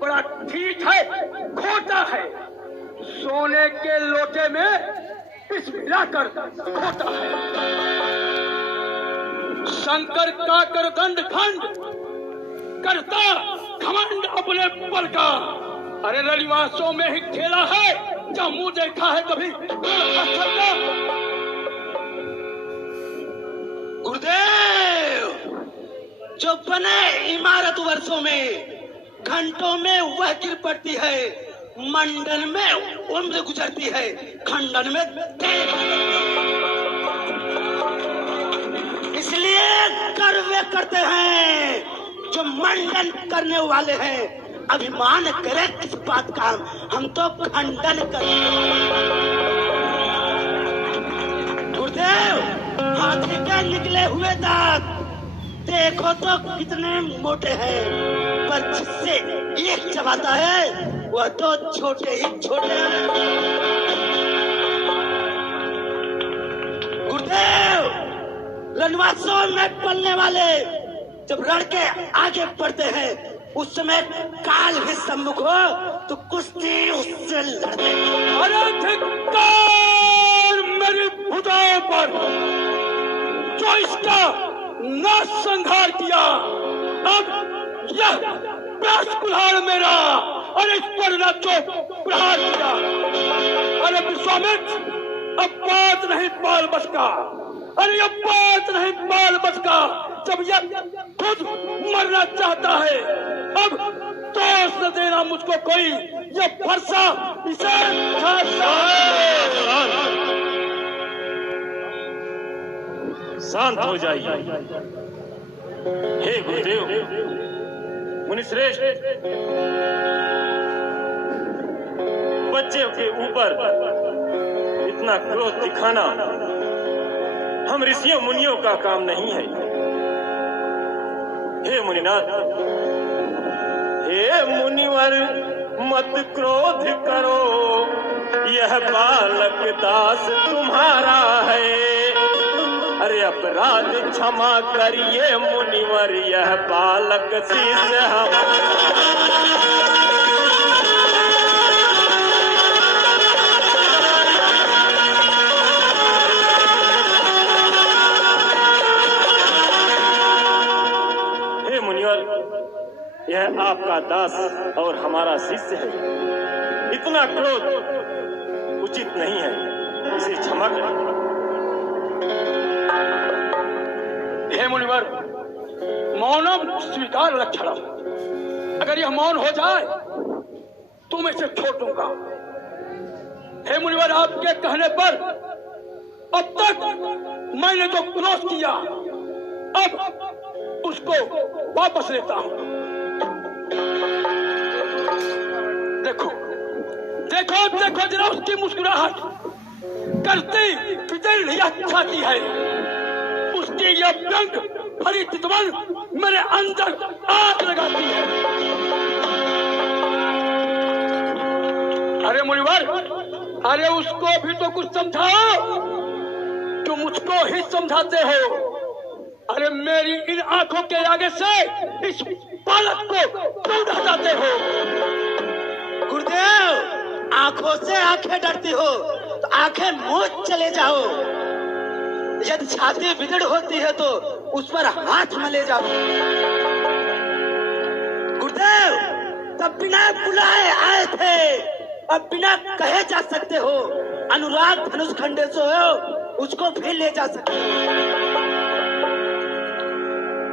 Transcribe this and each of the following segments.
बड़ा ठीक है, खोटा है। सोने के लोटे में पिस मिलाकर खोटा है। शंकर का कर दंड खंड करता घमंड अपने बल का। अरे रविवासों में ही खेला है, क्या मुंह देखा है कभी पत्थर का? गुरुदेव, जो बने इमारत वर्षों में, घंटों में वह गिर पड़ती है, मंडन में उम्र गुजरती है, खंडन में देर। इसलिए गर्व करते हैं जो मंडन करने वाले हैं। अभिमान करे किस बात का, हम तो खंडन करें। गुरुदेव, हाथी के निकले हुए दांत देखो तो कितने मोटे हैं, पर जिससे एक चबाता है वह तो छोटे ही छोटे हैं। गुरुदेव, रणवासों में पलने वाले जब रण के आगे बढ़ते हैं, उस समय काल भी सम्मुख हो तो कुश्ती उससे लड़ते। अरे धिक्कार मेरी भुजाओं पर, जो इसका नाश संहार किया। अब यह प्यास कुल्हाड़ मेरा, और इस पर न जो प्रहार किया। अरे विश्वामित्र, अब बात नहीं बाल बस का। अरे अब बात नहीं बाल बस का। जब यह खुद मरना चाहता है, अब दोष न देना मुझको कोई, यह फरसा इसे शांत हो जाइए। हे गुरुदेव, मुनिश्रेष्ठ, बच्चे के ऊपर इतना क्रोध दिखाना हम ऋषियों मुनियों का काम नहीं है। हे मुनिनाथ, हे मुनिवर, मत क्रोध करो, यह बालक दास तुम्हारा है। अरे अपराध क्षमा करिए मुनिवर, यह बालक शिष्य हे मुनिवर, यह आपका दास और हमारा शिष्य है। इतना क्रोध उचित नहीं है, इसे क्षमा करें। हे मुनिवर, मौनम स्वीकार लक्षणम। अगर यह मौन हो जाए तो मैं इसे छोड़ दूंगा। हे मुनिवर, आपके कहने पर अब तक मैंने जो क्रोध किया, अब उसको वापस लेता हूं। देखो देखो देखो जरा उसकी मुस्कुराहट, करती फिर यह छाती है, उसकी यह व्यंग भरी चितवन मेरे अंदर आग लगाती है। अरे मुनिवर, अरे उसको भी तो कुछ समझाओ, जो मुझको ही समझाते हो। अरे मेरी इन आंखों के आगे से इस बालक को क्यों हटाते हो? गुरुदेव, आंखों से आंखें डरती हो तो आंखें मूंद चले जाओ। यदि छाती बिगड़ होती है तो उस पर हाथ मले जाओ। गुरुदेव, तब बिना बुलाए आए थे, अब बिना कहे जा सकते हो। अनुराग धनुष खंडे से हो, उसको भी ले जा सकते हो।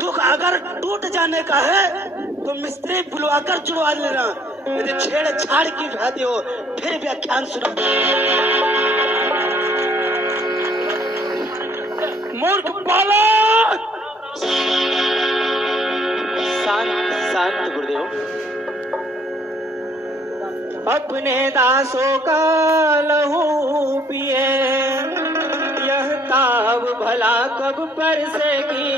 दुख अगर टूट जाने का है तो मिस्त्री बुलवाकर जुड़वा लेना। यदि छेड़छाड़ की भांति हो फिर व्याख्यान सुना। मूर्ख बालक! शांत शांत गुरुदेव। अपने दासों का लहू पिए, यह ताव भला कब बरसेगी।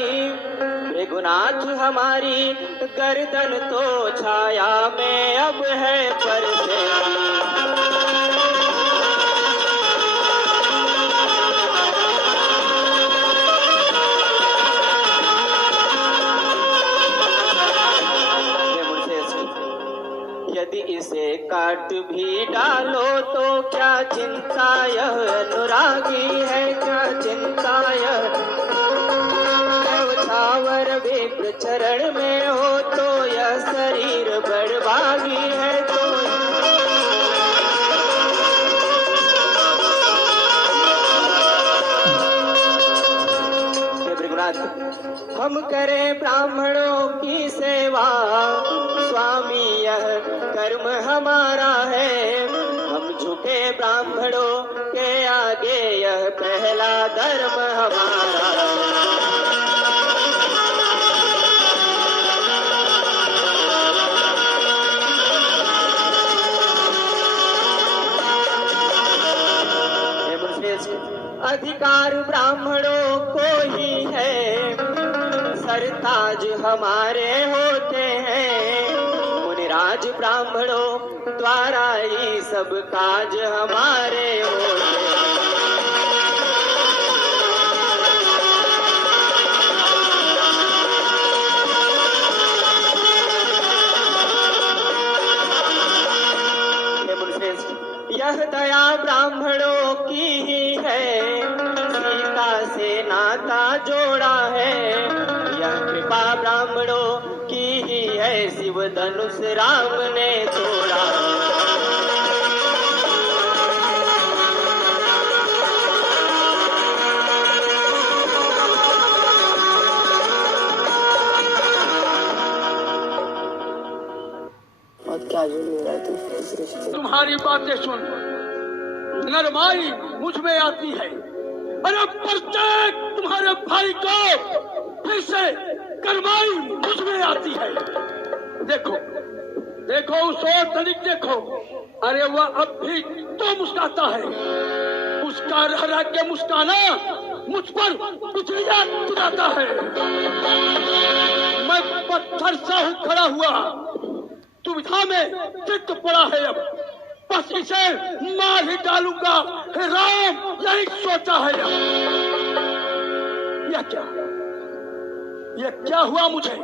रघुनाथ हमारी गर्दन तो छाया में अब है परसेगी। काट भी डालो तो क्या चिंता, यह अनुरागी है क्या चिंता, यह छावर विप्र चरण में हो तो यह शरीर बड़भागी है। तो हम करें ब्राह्मणों की सेवा, स्वामी यह कर्म हमारा है। हम झुके ब्राह्मणों के आगे, यह पहला धर्म हमारा है। अधिकार ब्राह्मणों को ही है, सरताज हमारे होते हैं। मुनिराज ब्राह्मणों द्वारा ही सब काज हमारे होते हैं। यह दया ब्राह्मणों की ही है, सीता से नाता जोड़ा है। यह कृपा ब्राह्मणों की ही है, शिव धनुष राम ने तोड़ा। और क्या जरूरी है तुम्हारी बातें सुन नरमाई मुझ में आती है। अरे प्रत्येक तुम्हारे भाई को फिर से करमाई मुझ में आती है। देखो देखो उस और तनिक देखो, अरे वह अब भी तो मुस्कुराता है। उसका रह रह के मुस्काना मुझ पर बिजलियां गिराता है। मैं पत्थर सा हूँ खड़ा हुआ, दुविधा में चित्त पड़ा है। अब बस इसे मार ही डालूंगा, हे राम यही सोचा है। यह क्या हुआ मुझे?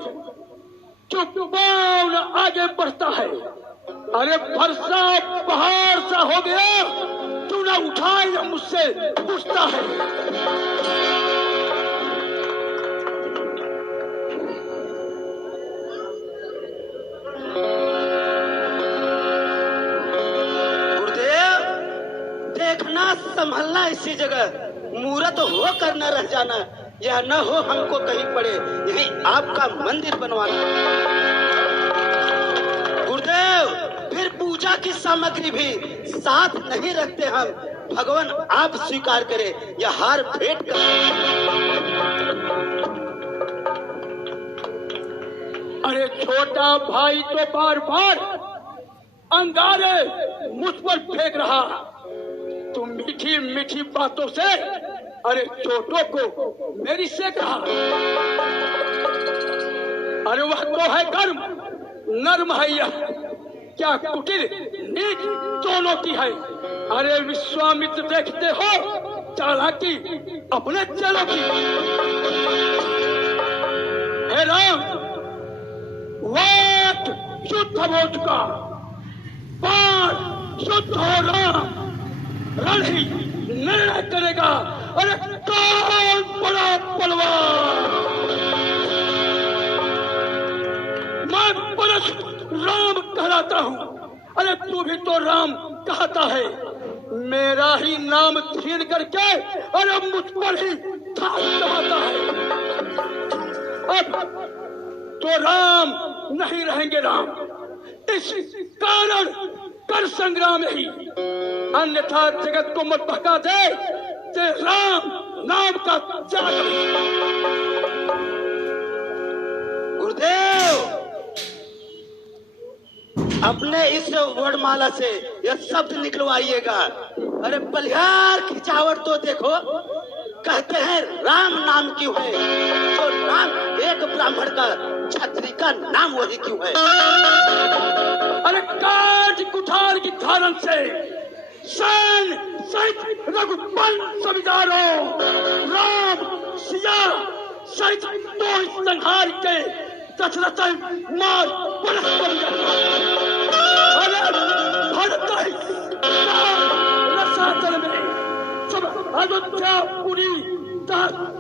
चुप कौन आगे बढ़ता है? अरे भरसा पहाड़ सा हो गया, तू ना उठाए या मुझसे पूछता है। संभलना इसी जगह, मूर्त हो कर न रह जाना। यह न हो हमको कहीं पड़े, यही आपका मंदिर बनवाना। गुरुदेव फिर पूजा की सामग्री भी साथ नहीं रखते हम। भगवान आप स्वीकार करें, यह हार भेंट कर। अरे छोटा भाई तो बार बार अंगारे मुझ पर फेंक रहा। तुम मीठी मीठी बातों से अरे छोटों को मेरी से कहा। अरे वह तो है कर्म, नर्म है यह, क्या कुटिल नीच दोनों की है। अरे विश्वामित्र देखते हो चालाकी अपने चलो की। हे राम वक्त शुद्ध हो चुका, बाण शुद्ध हो राम, रण ही निर्णय करेगा। अरे कौन बड़ा बलवान? मैं परशुराम राम कहलाता हूँ। अरे तू भी तो राम कहता है। मेरा ही नाम छीन करके अरे मुझ पर ही थाप जमाता है। अब तो राम नहीं रहेंगे राम, इस कारण कर संग्राम ही, अन्यथा जगत को मत बहका दे ते राम नाम का त्याग। गुरुदेव अपने इस वर्णमाला से यह शब्द निकलवाइएगा। अरे बलिहार खिंचावट तो देखो, कहते हैं राम नाम क्यों है? तो नाम एक ब्राह्मण का, छत्री का नाम वही क्यों है? अरे काज कुठार की धारण से सैन सहित रघुपन समिदारों, राम सिया सहित तो संहार के दशरथ मार परस्पर। अरे रसातल में सब अयोध्यापुरी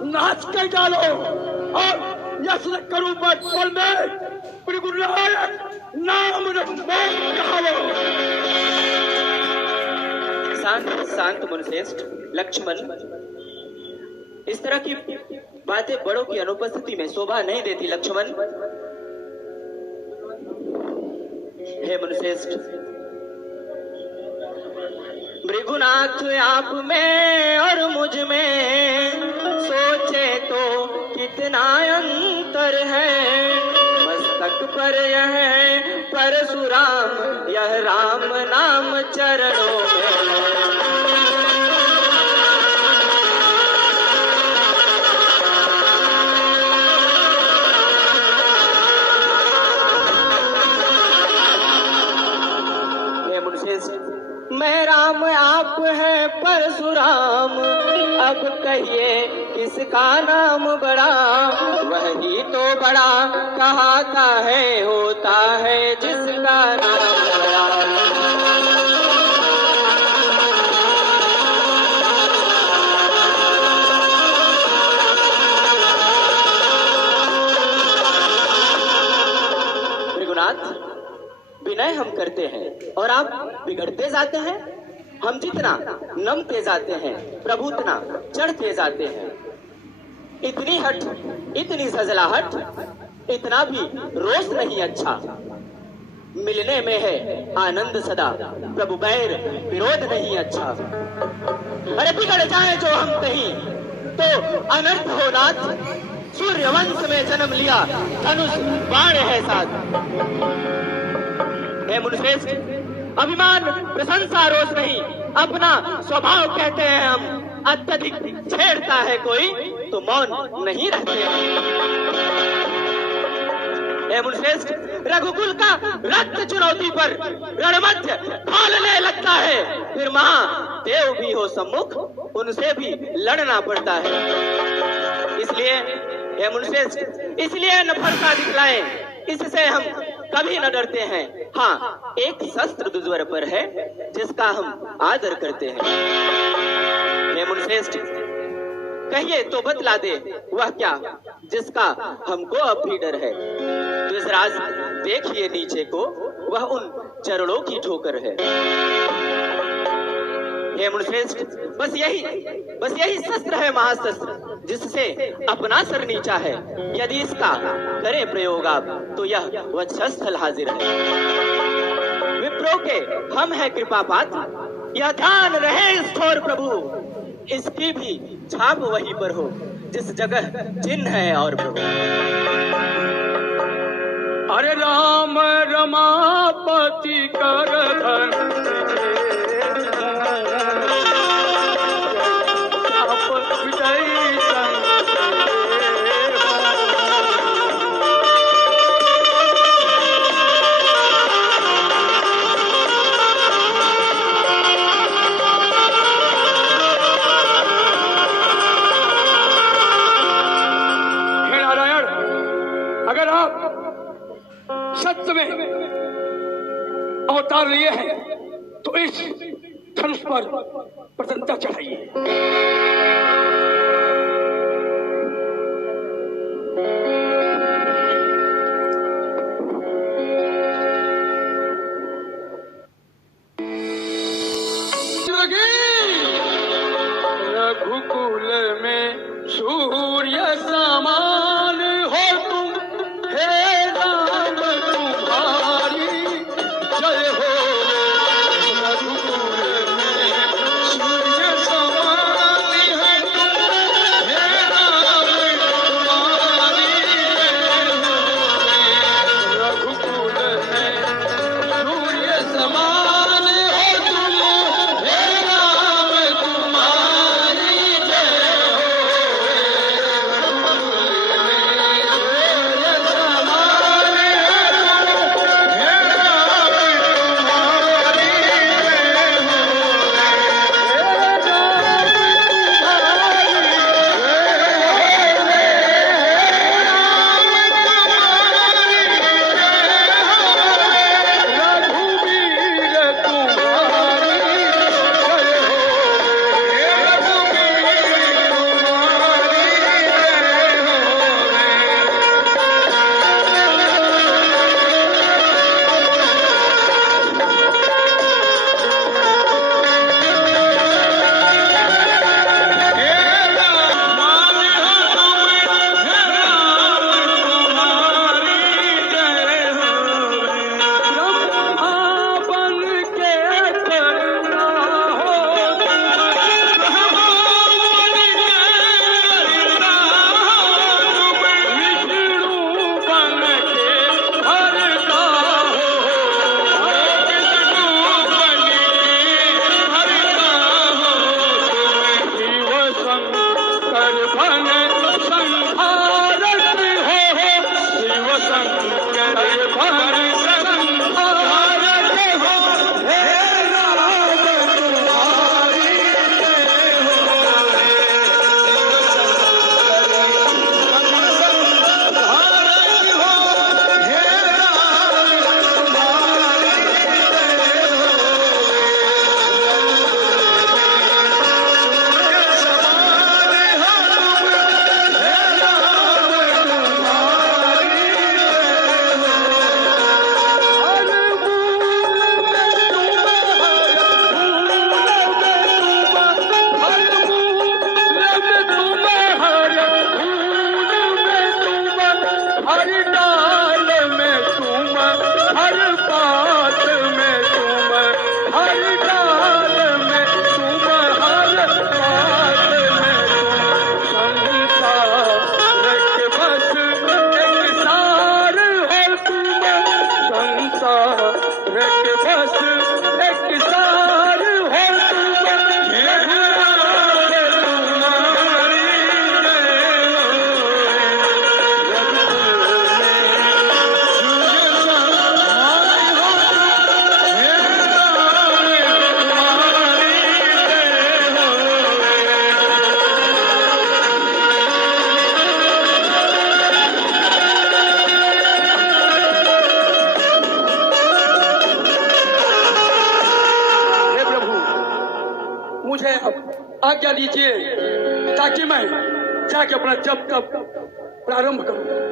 नाच कर डालो और यश करूं पल में भृगुनायक नाम कहावो। शांत शांत मुनिश्रेष्ठ। लक्ष्मण, इस तरह की बातें बड़ों की अनुपस्थिति में शोभा नहीं देती। लक्ष्मण, हे मुनिश्रेष्ठ, भृगुनाथ आप में और मुझ में सोचे तो कितना अंतर है। मस्तक पर यह परशुराम, यह राम नाम चरणों में। हे मुनिश्रेष्ठ, मैं राम आप है परशुराम, अब कहिए किसका नाम बड़ा। वही तो बड़ा कहाता है, होता है जिसका नाम बड़ा। भृगुनाथ, विनय हम करते हैं और आप बिगड़ते जाते हैं। हम जितना नमते जाते हैं, प्रभु उतना चढ़ते जाते हैं। इतनी हट, इतनी सजलाहट, इतना भी रोष नहीं अच्छा। मिलने में है आनंद सदा, प्रभु बैर विरोध नहीं अच्छा। अरे बिगड़ जाए जो हम कहीं तो अनर्थ हो नाथ। सूर्य वंश में जन्म लिया, धनुष बाण है साथ। हे मुनिश्रेष्ठ, अभिमान प्रशंसा रोष नहीं, अपना स्वभाव कहते हैं हम। अत्यधिक छेड़ता है कोई तो मौन नहीं रहते हैं। हे मुनिश्रेष्ठ, रघुकुल का रक्त चुनौती पर रणमध्य खोलने लगता है। फिर महादेव भी हो सम्मुख, उनसे भी लड़ना पड़ता है। इसलिए हे मुनिश्रेष्ठ, इसलिए नफरता दिखलाएं, इससे हम कभी न डरते हैं। हाँ, एक शस्त्र दुर्जर पर है जिसका हम आदर करते हैं। हे मुनिश्रेष्ठ, कहिए तो बतला दे वह क्या जिसका हमको अब भी डर है। द्विजराज देखिए नीचे को, वह उन चरणों की ठोकर है। हे मुनिश्रेष्ठ, बस यही शस्त्र है महाशस्त्र, जिससे अपना सर नीचा है। यदि इसका करे प्रयोग आप तो यह वक्षस्थल हाजिर है। विप्रो के हम है कृपा पात्र, यह ध्यान रहे इस ठोर प्रभु। इसकी भी छाप वहीं पर हो जिस जगह चिन्ह है और प्रभु। अरे राम रमापति कर धन सत्य में अवतार लिए हैं तो इस धनुष पर प्रसन्नता चढ़ाइए। रघुकुल में सूर्य समान हो तुम, हे राम तुम्हारी जय हो। रघुकुल में सूर्य समान है हर डाल में तुम, हर बात में तुम, हर डाल में तुम, हर बात में तुम, संसार के बस एक सार हो तुम, संसार के बस एक सार हो तुम, ये रात तुम्हारी हे प्रभु, मुझे आज्ञा दीजिए ताकि मैं जाके अपना जप तप प्रारंभ करूं।